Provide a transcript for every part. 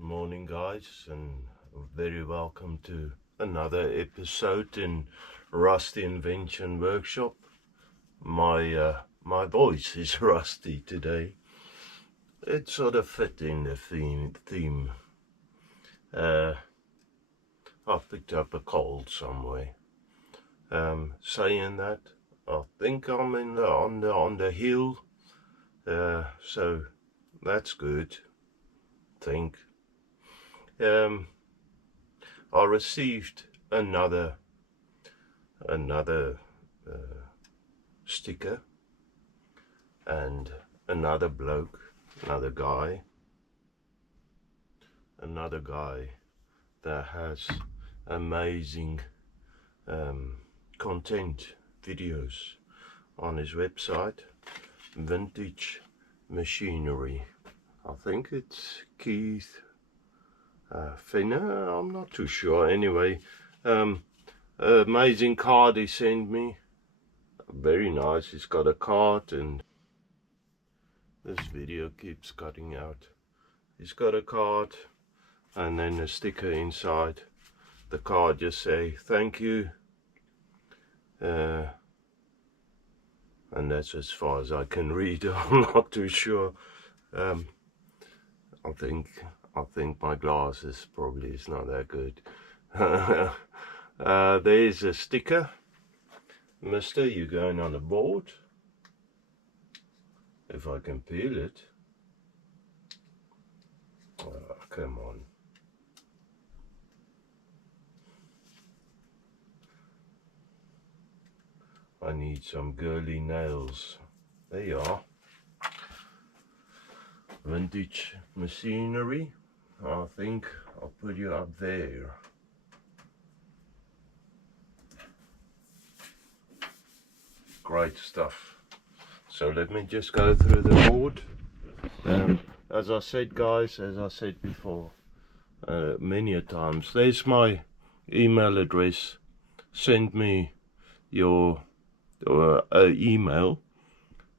Morning, guys, and very welcome to another episode in Rusty Invention Workshop. My voice is rusty today. It sort of fit in the theme. I've picked up a cold somewhere. Saying that, I think I'm on the hill. So that's good. Think. I received another sticker, and another guy that has amazing content videos on his website, Vintage Machinery. I think it's Keith Finner, I'm not too sure. Anyway, amazing card he sent me. Very nice. He's got a card, and this video keeps cutting out. He's got a card and then a sticker inside. The card just say thank you, and that's as far as I can read. I'm not too sure. I think my glasses probably is not that good. There's a sticker. Mister, you going on the board? If I can peel it. Oh, come on. I need some girly nails. There you are. Vintage Machinery. I think I'll put you up there. Great stuff. So let me just go through the board. As I said, guys, as I said before, many a times, there's my email address. Send me your email,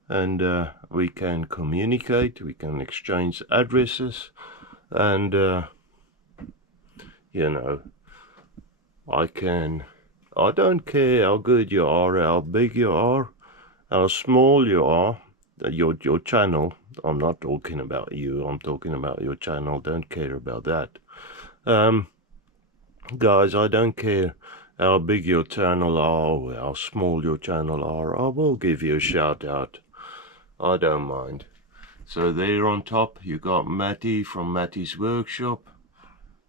and we can communicate, we can exchange addresses, and you know, I don't care how good you are, how big you are, how small you are, your channel. I'm not talking about you, I'm talking about your channel. Don't care about that. Guys, I don't care how big your channel are or how small your channel are. I will give you a shout out. I don't mind. So there on top you got Matty from Matty's Workshop,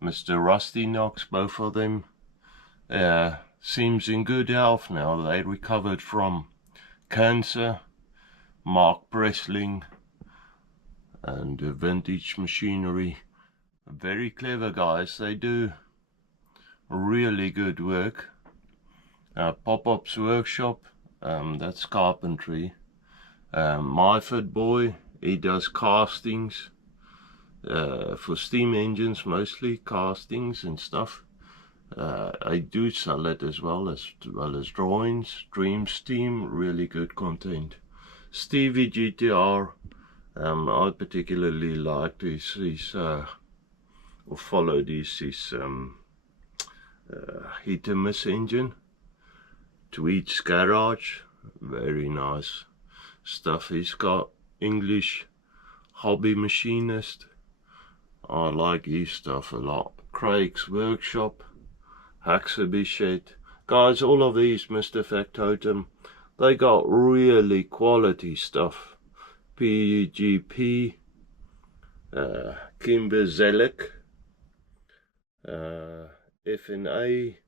Mr. Rusty Knox, both of them. Seems in good health now. They recovered from cancer. Mark Pressling and Vintage Machinery. Very clever guys. They do really good work. Pop-Up's Workshop, that's carpentry. Myford Boy, he does castings for steam engines, mostly castings and stuff. I do sell it as well as drawings. Dream Steam, really good content. Stevie GTR, I particularly liked his or followed his hit and miss engine. Tweed's Garage, very nice stuff he's got. English Hobby Machinist, I like his stuff a lot. Craig's Workshop, Haxaby Shed. Guys, all of these, Mr. Factotum, they got really quality stuff. PGP, Kimber Zelek, F&A,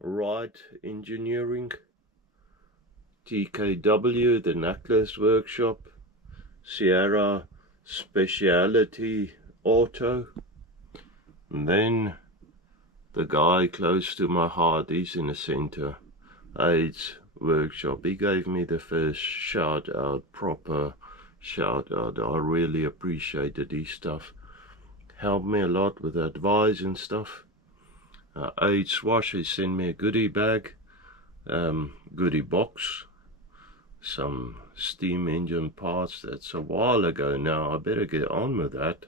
Wright Engineering, TKW, the Necklace Workshop, Sierra Speciality Auto, and then the guy close to my heart, he's in the center, AIDS Workshop. He gave me the first shout out, proper shout out. I really appreciated his stuff. Helped me a lot with advice and stuff. AIDS Wash, he sent me a goodie bag, goodie box, some steam engine parts. That's a while ago now. I better get on with that.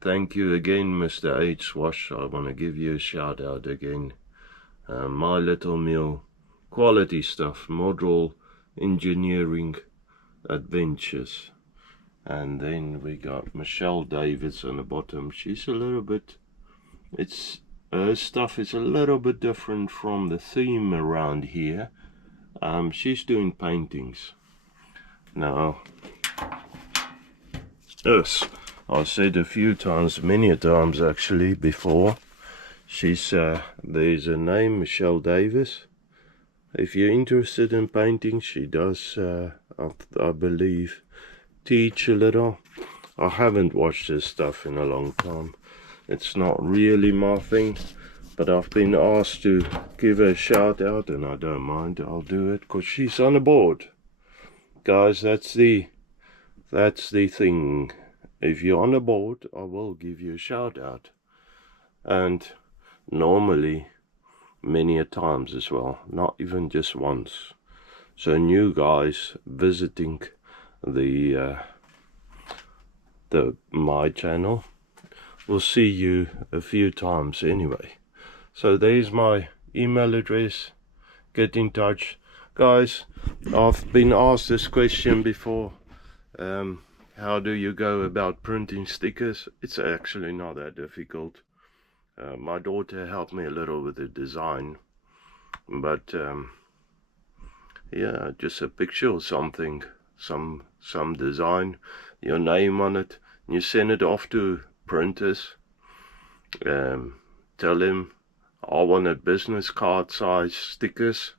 thank you again, Mr. H. Wash. I want to give you a shout out again. My Little Meal, quality stuff, model engineering adventures. And then we got Michelle Davis on the bottom. She's a little bit, her stuff is a little bit different from the theme around here. She's doing paintings. Now, yes, I said a few times, many times actually before, she's, there's a name, Michelle Davis. If you're interested in painting, she does, I believe, teach a little. I haven't watched this stuff in a long time. It's not really my thing, but I've been asked to give her a shout out, and I don't mind. I'll do it because she's on the board, guys. That's the thing. If you're on the board, I will give you a shout out, and normally many a times as well, not even just once. So new guys visiting my channel will see you a few times anyway. So there's my email address. Get in touch, guys. I've been asked this question before. How do you go about printing stickers? It's actually not that difficult. My daughter helped me a little with the design, but yeah, just a picture or something, some design, your name on it, and you send it off to printers. Tell them I wanted business card size stickers,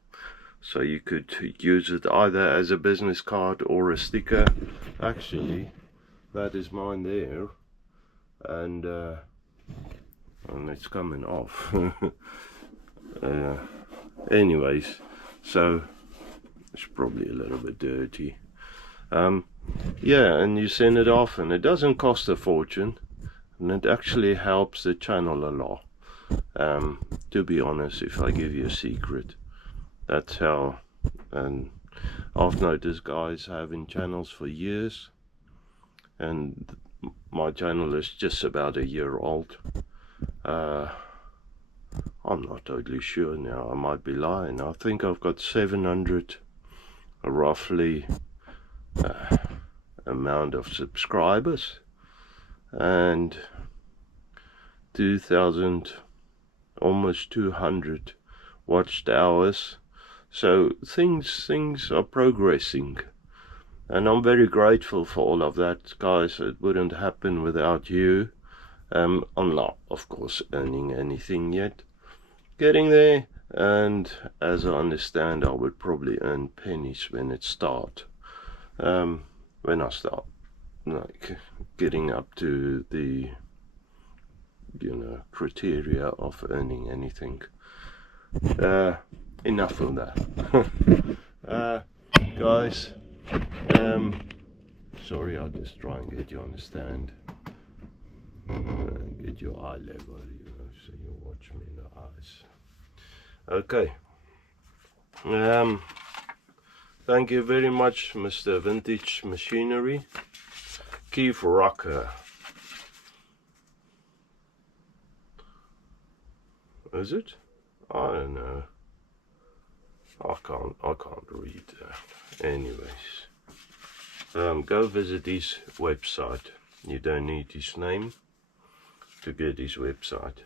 so you could use it either as a business card or a sticker. Actually, that is mine there, and it's coming off. Anyways, so it's probably a little bit dirty. Yeah, and you send it off, and it doesn't cost a fortune, and it actually helps the channel a lot. To be honest, if I give you a secret, that's how. And I've noticed guys having channels for years, and my channel is just about a year old. I'm not totally sure now, I might be lying. I think I've got 700 roughly amount of subscribers and 2,000, almost 200 watched hours. So things are progressing, and I'm very grateful for all of that, guys. It wouldn't happen without you. I'm not, of course, earning anything yet, getting there, and as I understand, I would probably earn pennies when it start, when I start like getting up to the, you know, criteria of earning anything. Enough of that. Guys, sorry, I'll just try and get you on the stand, get your eye level, you know, so you watch me in the eyes. Okay. Thank you very much, Mr. Vintage Machinery. Keith Rocker. Is it? I don't know. I can't read that. Anyways, go visit his website. You don't need his name to get his website.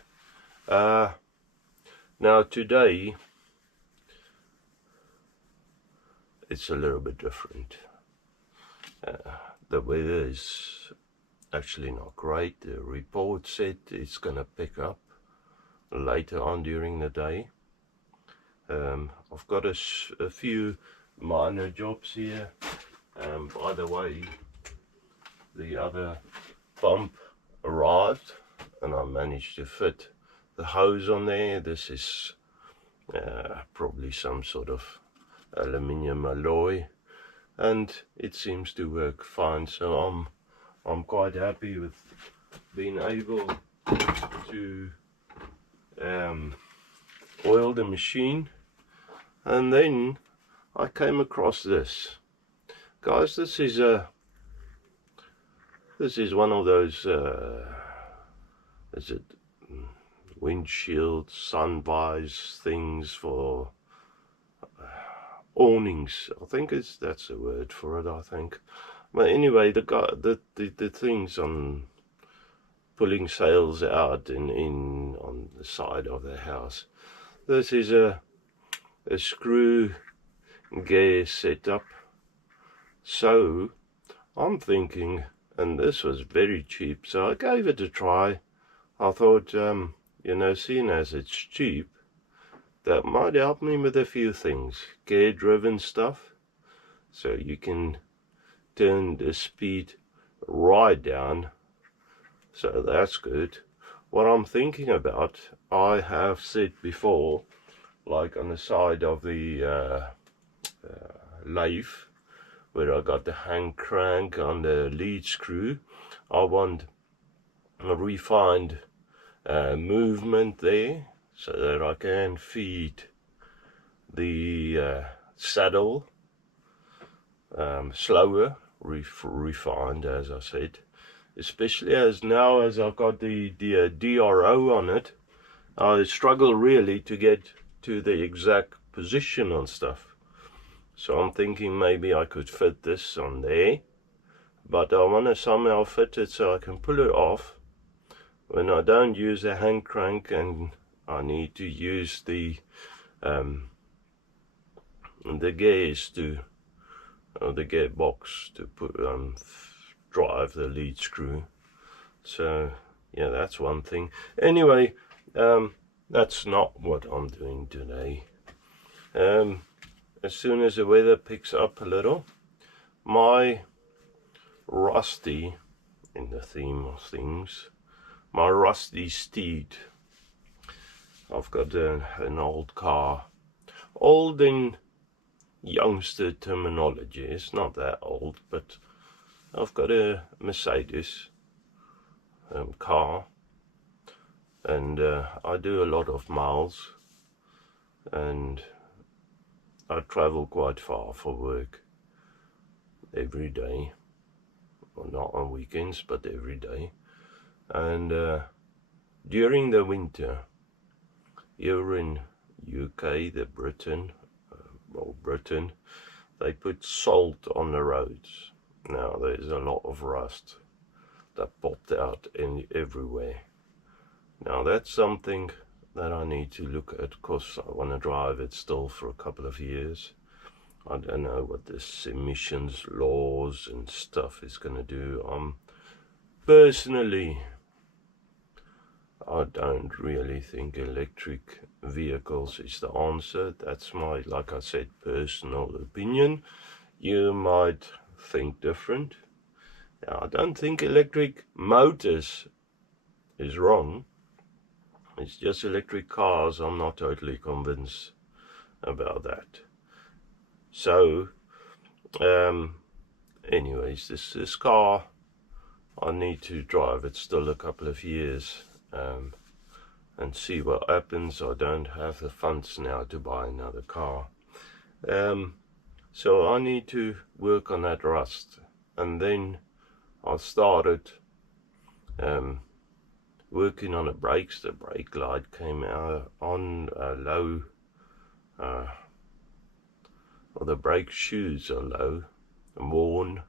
Now today it's a little bit different. The weather is actually not great. The report said it's gonna pick up later on during the day. I've got a few minor jobs here. By the way, the other pump arrived and I managed to fit the hose on there. This is probably some sort of aluminium alloy, and it seems to work fine, so I'm quite happy with being able to oil the machine. And then I came across this, guys. This is one of those is it windshield, sun vise things for awnings. I think that's the word for it, I think. But anyway, the things on pulling sails out in on the side of the house. This is a screw gear setup. So I'm thinking, and this was very cheap, so I gave it a try. I thought, you know, seeing as it's cheap, that might help me with a few things. Gear-driven stuff, so you can turn the speed right down, so that's good. What I'm thinking about, I have said before, like on the side of the lathe, where I got the hand crank on the lead screw, I want a refined movement there, so that I can feed the saddle slower, refined, as I said. Especially as now as I've got the DRO on it, I struggle really to get to the exact position on stuff. So I'm thinking maybe I could fit this on there, but I want to somehow fit it so I can pull it off when I don't use a hand crank and I need to use the gears to, or the gearbox to put drive the lead screw. So yeah, that's one thing. Anyway, that's not what I'm doing today. As soon as the weather picks up a little, my rusty, in the theme of things, my rusty steed. I've got an old car, old in youngster terminology. It's not that old, but I've got a Mercedes car, and I do a lot of miles, and I travel quite far for work every day. Well, not on weekends, but every day. And during the winter, here in UK, Britain, they put salt on the roads. Now there's a lot of rust that popped out everywhere. Now that's something that I need to look at, because I want to drive it still for a couple of years. I don't know what this emissions laws and stuff is going to do. Personally, I don't really think electric vehicles is the answer. That's my, like I said, personal opinion. You might think different. Now, I don't think electric motors is wrong. It's just electric cars, I'm not totally convinced about that. So, anyways, this car, I need to drive it still a couple of years and see what happens. I don't have the funds now to buy another car. So I need to work on that rust. And then I started working on the brakes. The brake light came out on low, or the brake shoes are low and worn.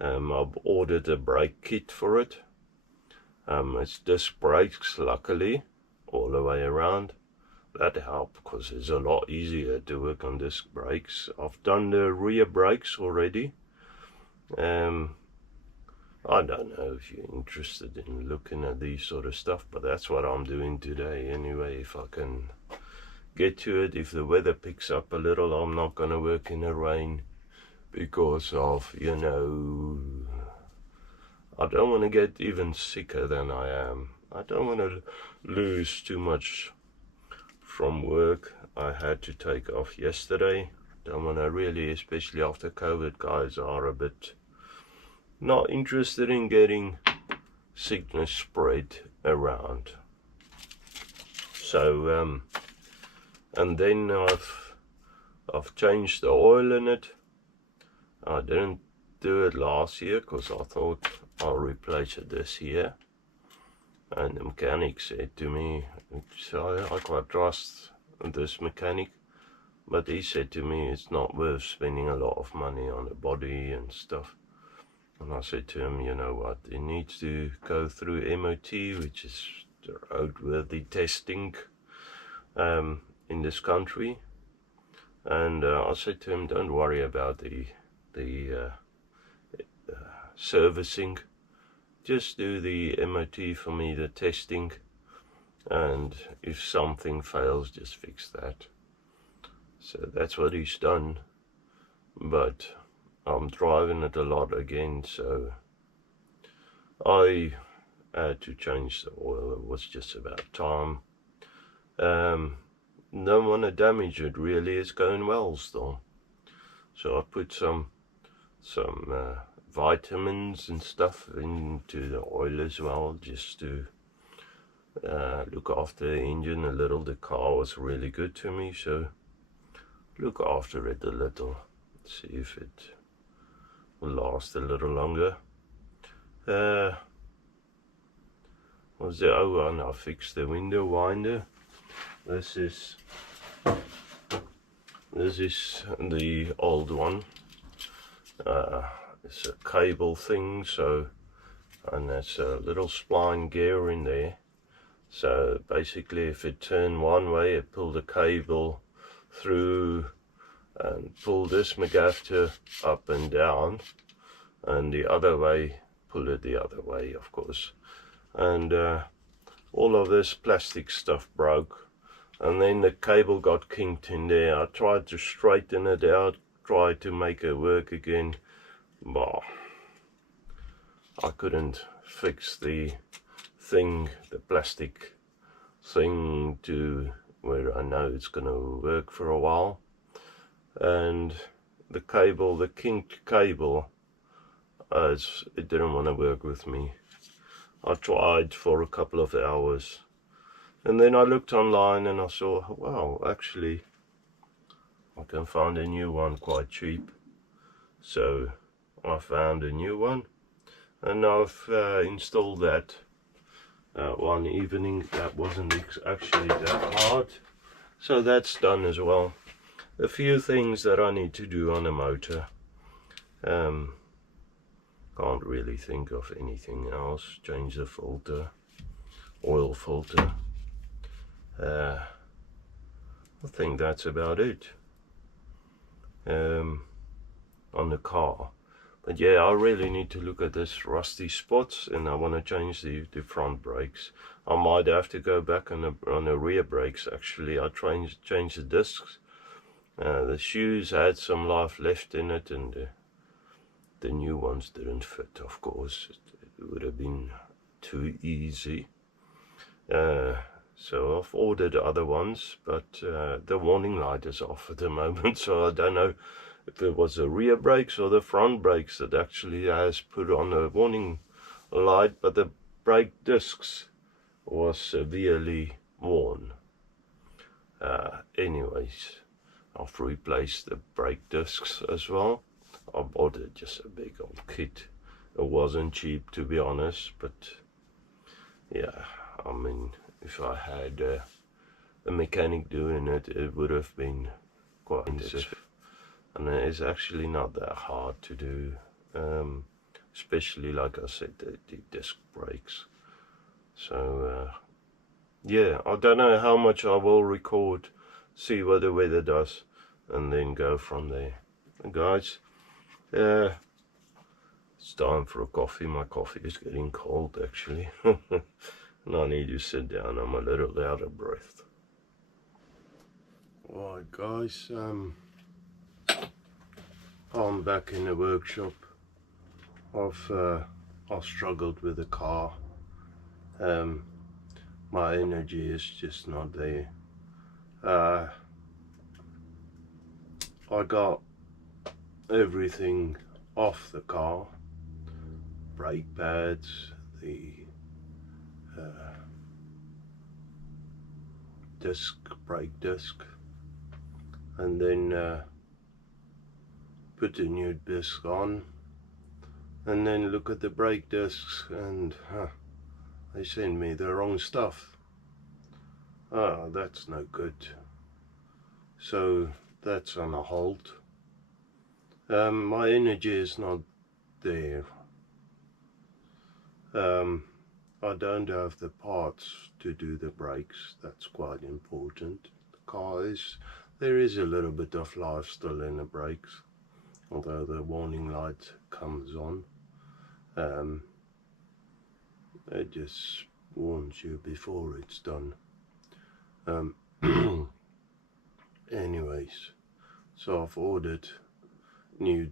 I've ordered a brake kit for it. It's disc brakes, luckily, all the way around. That helped, because it's a lot easier to work on disc brakes. I've done the rear brakes already. I don't know if you're interested in looking at these sort of stuff, but that's what I'm doing today anyway. If I can get to it, if the weather picks up a little, I'm not going to work in the rain, because of, you know, I don't want to get even sicker than I am. I don't want to lose too much from work. I had to take off yesterday. Don't want to really, especially after COVID, guys are a bit not interested in getting sickness spread around. So and then I've changed the oil in it. I didn't do it last year because I thought I'll replace it this year. And the mechanic said to me, so I quite trust this mechanic, but he said to me it's not worth spending a lot of money on the body and stuff. And I said to him, you know what, it needs to go through MOT, which is the roadworthy testing in this country. And I said to him, don't worry about the servicing. Just do the MOT for me, the testing. And if something fails, just fix that. So that's what he's done. But I'm driving it a lot again, so I had to change the oil. It was just about time. Don't want to damage it really. It's going well still. So I put some vitamins and stuff into the oil as well, just to look after the engine a little. The car was really good to me, so look after it a little, see if it will last a little longer. Was the one I fixed the window winder. This is the old one. It's a cable thing, so, and there's a little spline gear in there. So basically, if it turned one way, it pulled the cable through and pull this MacGaffer up and down, and the other way, pull it the other way, of course. And all of this plastic stuff broke, and then the cable got kinked in there. I tried to straighten it out, tried to make it work again, but I couldn't fix the thing, the plastic thing, to where I know it's going to work for a while. And the cable, the kinked cable, it didn't want to work with me. I tried for a couple of hours, and then I looked online and I saw, wow, actually I can find a new one quite cheap. So I found a new one, and I've installed that one evening. That wasn't actually that hard, so that's done as well. A few things that I need to do on a motor. Can't really think of anything else. Change the filter, oil filter. I think that's about it on the car. But yeah, I really need to look at this rusty spots, and I want to change the front brakes. I might have to go back on the rear brakes. Actually, I changed the discs. The shoes had some life left in it, and the new ones didn't fit, of course. It would have been too easy. So I've ordered other ones, but the warning light is off at the moment, so I don't know if it was the rear brakes or the front brakes that actually has put on a warning light, but the brake discs was severely worn. Anyways, I've replaced the brake discs as well. I bought just a big old kit. It wasn't cheap, to be honest, but yeah, I mean, if I had a mechanic doing it, it would have been quite expensive. And it is actually not that hard to do, especially, like I said, the disc brakes. So yeah, I don't know how much I will record, see what the weather does, and then go from there. And guys, it's time for a coffee. My coffee is getting cold, actually. And I need to sit down. I'm a little out of breath. Alright guys, I'm back in the workshop. I've struggled with the car. My energy is just not there. I got everything off the car, brake pads, the brake disc, and then put the new disc on, and then look at the brake discs, and they send me the wrong stuff. Ah, that's no good. So that's on a hold. My energy is not there. I don't have the parts to do the brakes. That's quite important. The car is, there is a little bit of life still in the brakes, although the warning light comes on. It just warns you before it's done. Anyways, so I've ordered new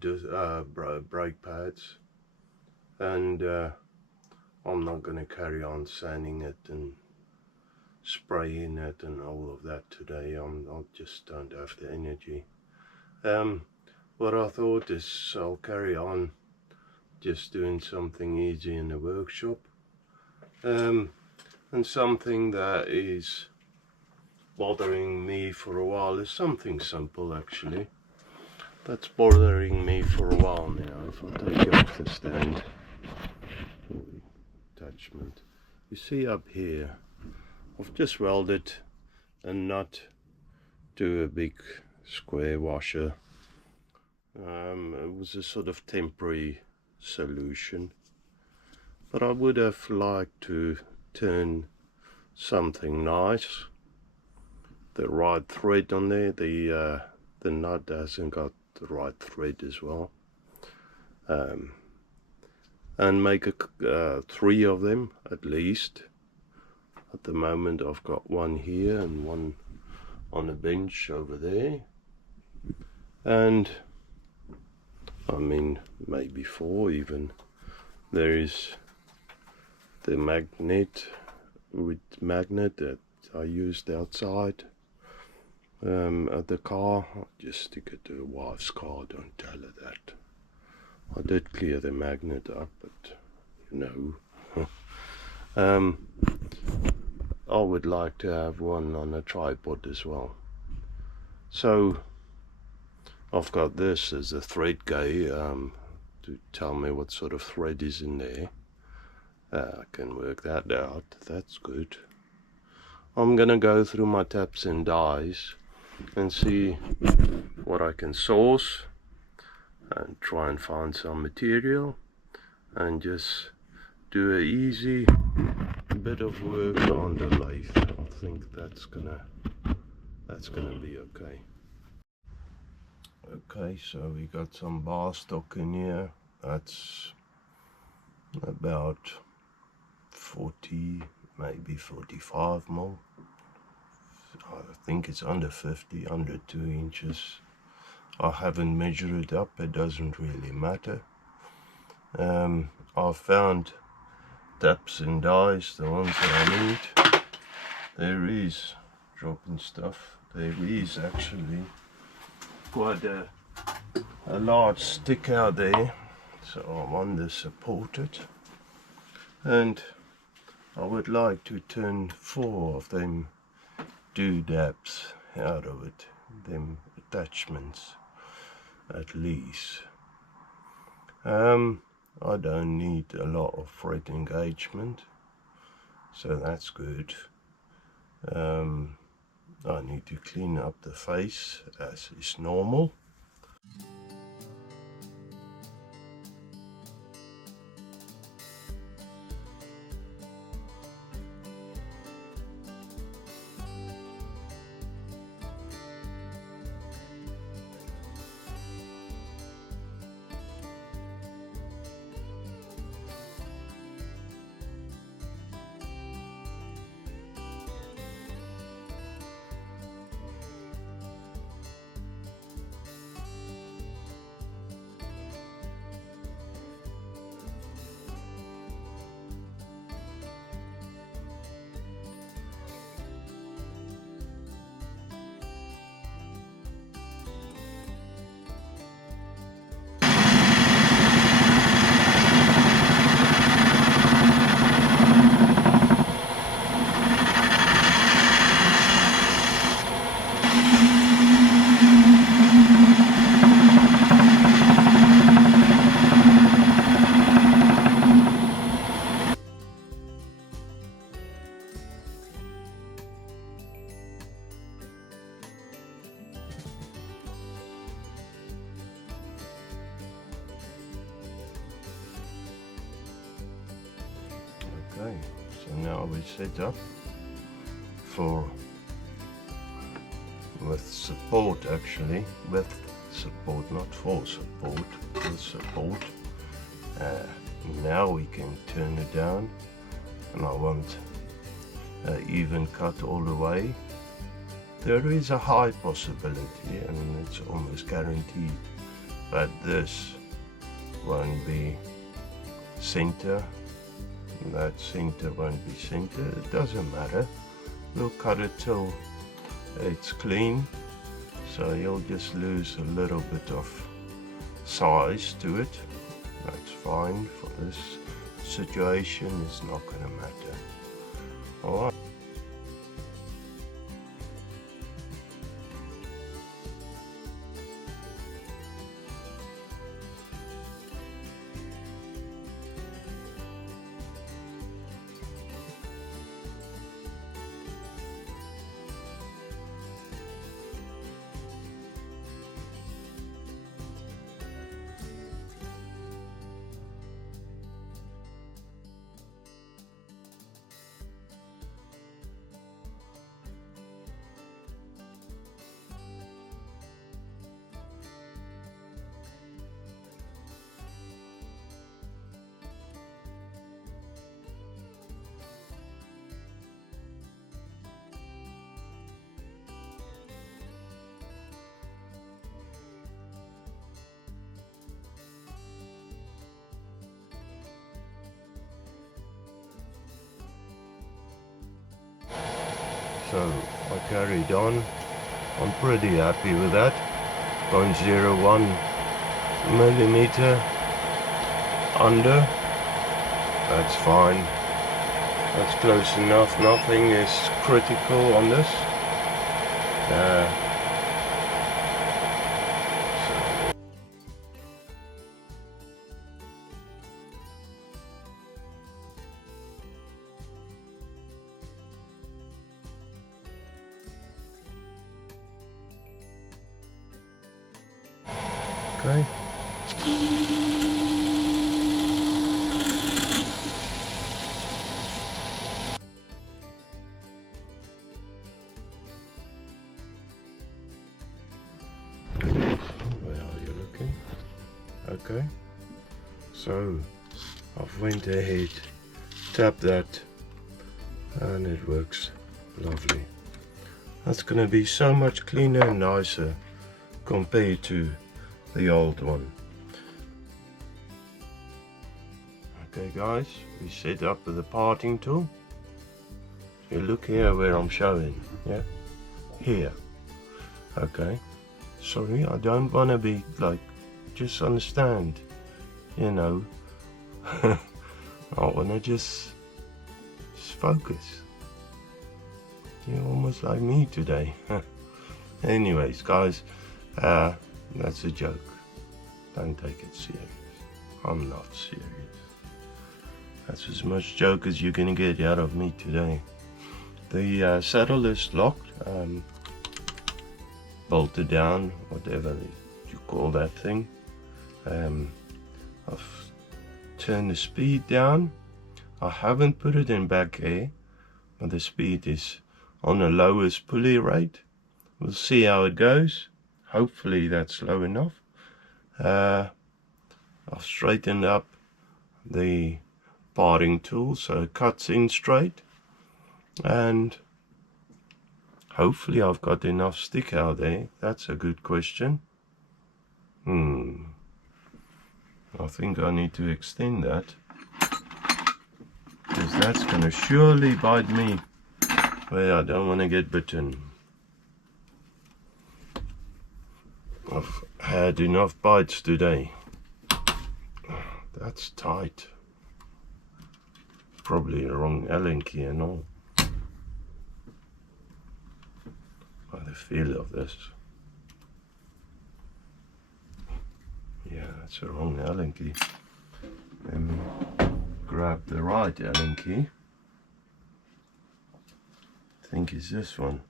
brake pads, and I'm not going to carry on sanding it and spraying it and all of that today. I just don't have the energy. What I thought is I'll carry on just doing something easy in the workshop, and something that is bothering me for a while is something simple actually. That's bothering me for a while now. If I take it off the stand, attachment, you see up here, I've just welded a nut to a big square washer. It was a sort of temporary solution, but I would have liked to turn something nice, the right thread on there. The nut hasn't got the right thread as well, and make three of them at least. At the moment I've got one here and one on a bench over there, and I mean maybe four even. There is the magnet that I used outside at the car. I'll just stick it to the wife's car, don't tell her that. I did clear the magnet up, but you know. I would like to have one on a tripod as well. So I've got this as a thread guy to tell me what sort of thread is in there. I can work that out. That's good. I'm gonna go through my taps and dies and see what I can source and try and find some material and just do a easy bit of work on the lathe. I think that's gonna be okay. Okay, so we got some bar stock in here. That's about 40, maybe 45 mil. I think it's under 50, under 2 inches. I haven't measured it up, it doesn't really matter. I found taps and dies, the ones that I need. There is, dropping stuff, there is actually quite a large stick out there, so I'm under supported, and I would like to turn 4 of them doodads out of it, them attachments at least. I don't need a lot of thread engagement, so that's good. I need to clean up the face as is normal. Okay, so now we set up for with support, actually with support, not for support, with support. Now we can turn it down, and I want even cut all the way. There is a high possibility, and it's almost guaranteed, but this won't be center. That center won't be center. It doesn't matter. We'll cut it till it's clean, so you'll just lose a little bit of size to it. That's fine for this situation. It's not gonna matter. All right. So I carried on. I'm pretty happy with that. 0.01 millimeter under. That's fine. That's close enough. Nothing is critical on this. Okay. Where are you looking? Okay. So I've went ahead, tapped that, and it works lovely. That's gonna be so much cleaner and nicer compared to the old one. Okay guys, we set up with the parting tool. You look here where I'm showing, yeah? Here. Okay. Sorry, I don't want to be like, just understand, you know. I want to just focus. You're almost like me today. Anyways guys, that's a joke. Don't take it serious. I'm not serious. That's as much joke as you're gonna get out of me today. The saddle is locked, bolted down, whatever you call that thing. I've turned the speed down. I haven't put it in back air, but the speed is on the lowest pulley rate. We'll see how it goes. Hopefully that's low enough. I've straightened up the parting tool so it cuts in straight, and hopefully I've got enough stick out there. That's a good question. I think I need to extend that, because that's gonna surely bite me where I don't want to get bitten. I've had enough bites today. That's tight. Probably the wrong Allen key and all. By the feel of this. Yeah, that's the wrong Allen key. Let me grab the right Allen key. I think it's this one.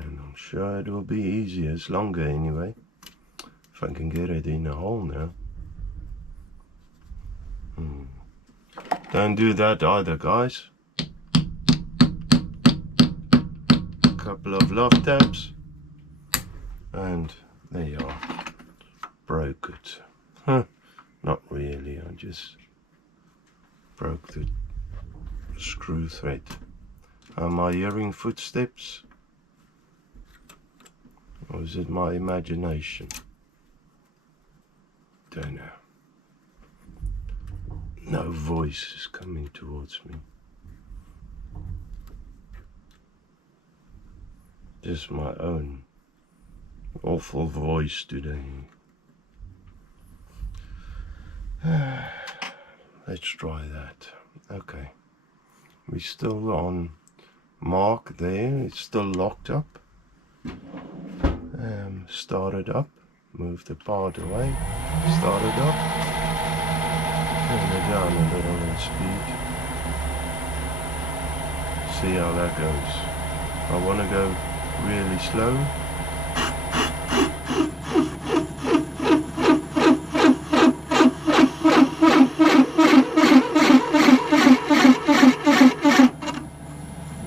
And I'm sure it will be easier. It's longer anyway. If I can get it in the hole now. Don't do that either, guys. Couple of love taps, and there you are. Broke it. Huh? Not really. I just broke the screw thread. Am I hearing footsteps? Or is it my imagination? Don't know. No voice is coming towards me. Just my own awful voice today. Let's try that. Okay. We're still on mark there. It's still locked up. Start it up. Move the part away. Start it up. Turn it down a little in speed. See how that goes. I want to go really slow.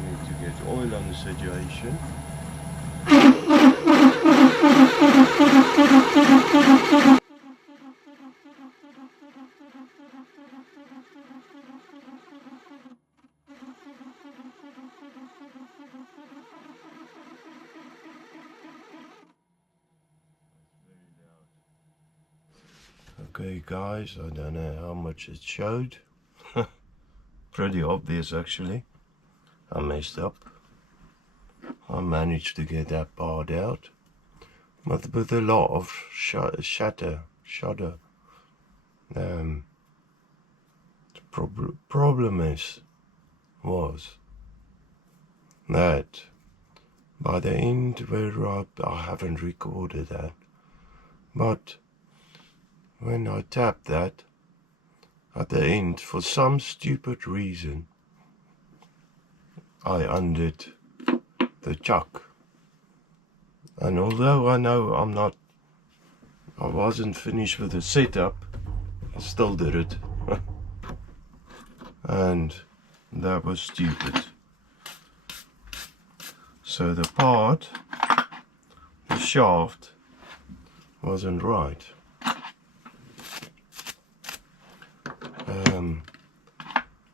Need to get oil on the situation. Okay guys, I don't know how much it showed. Pretty obvious actually. I messed up. I managed to get that part out, but with a lot of shudder. The problem was that by the end where I haven't recorded that, but when I tapped that at the end, for some stupid reason, I undid the chuck. And although I know I wasn't finished with the setup, I still did it. And that was stupid. So the part, the shaft, wasn't right.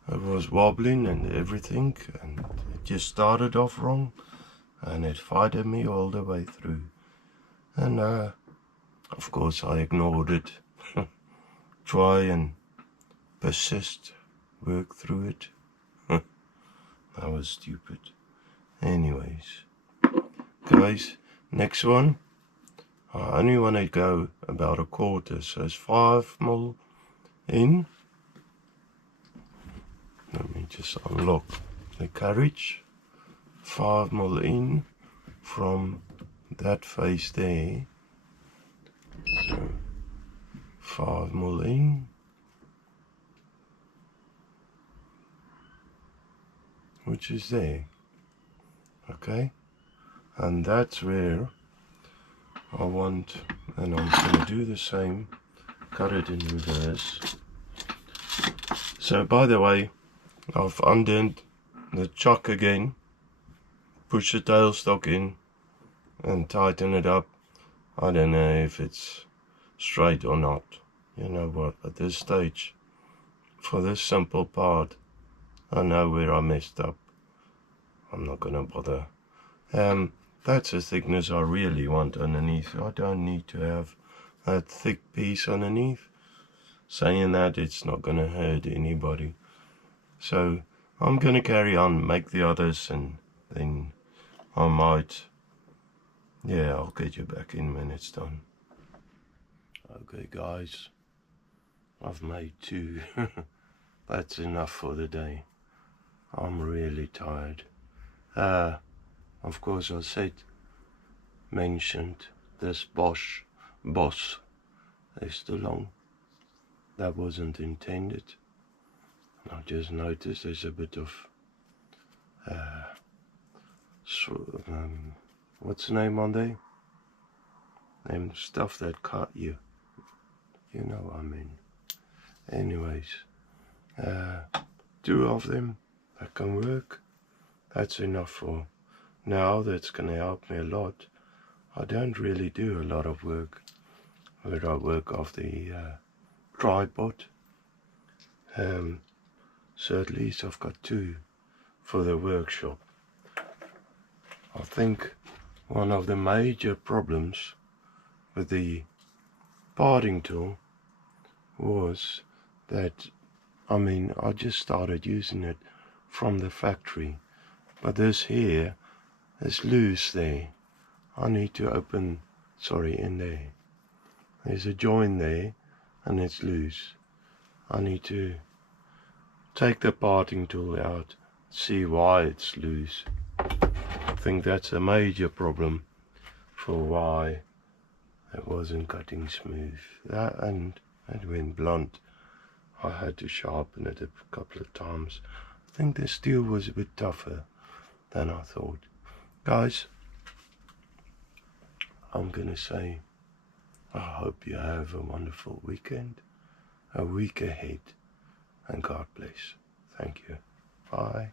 It was wobbling and everything, and it just started off wrong, and it fighted me all the way through. And of course I ignored it. Try and persist, work through it. That was stupid. Anyways, guys, next one, I only want to go about a quarter, so it's 5mm in. Let me just unlock the carriage. 5mm in from that face there. So 5mm in, which is there. Okay, and that's where I want, and I'm going to do the same, cut it in reverse. So by the way, I've undid the chuck again, push the tailstock in and tighten it up. I don't know if it's straight or not. You know what, at this stage, for this simple part, I know where I messed up. I'm not gonna bother. That's the thickness I really want underneath. I don't need to have that thick piece underneath. Saying that, it's not gonna hurt anybody. So I'm gonna carry on, make the others, and then I might, yeah, I'll get you back in when it's done. Okay guys, I've made 2. That's enough for the day. I'm really tired. Of course I mentioned this Boss is too long. That wasn't intended. I just noticed there's a bit of what's the name on there? Them stuff that cut you. You know what I mean. Anyways, 2 of them that can work. That's enough for now. That's going to help me a lot. I don't really do a lot of work where I work off the tripod. So at least I've got 2 for the workshop. I think one of the major problems with the parting tool was that, I just started using it from the factory, but this here is loose there. I need to open, in there. There's a joint there and it's loose. I need to take the parting tool out, see why it's loose. I think that's a major problem for why it wasn't cutting smooth. That, and it went blunt. I had to sharpen it a couple of times. I think the steel was a bit tougher than I thought. Guys, I'm gonna say I hope you have a wonderful weekend, a week ahead, and God bless. Thank you. Bye.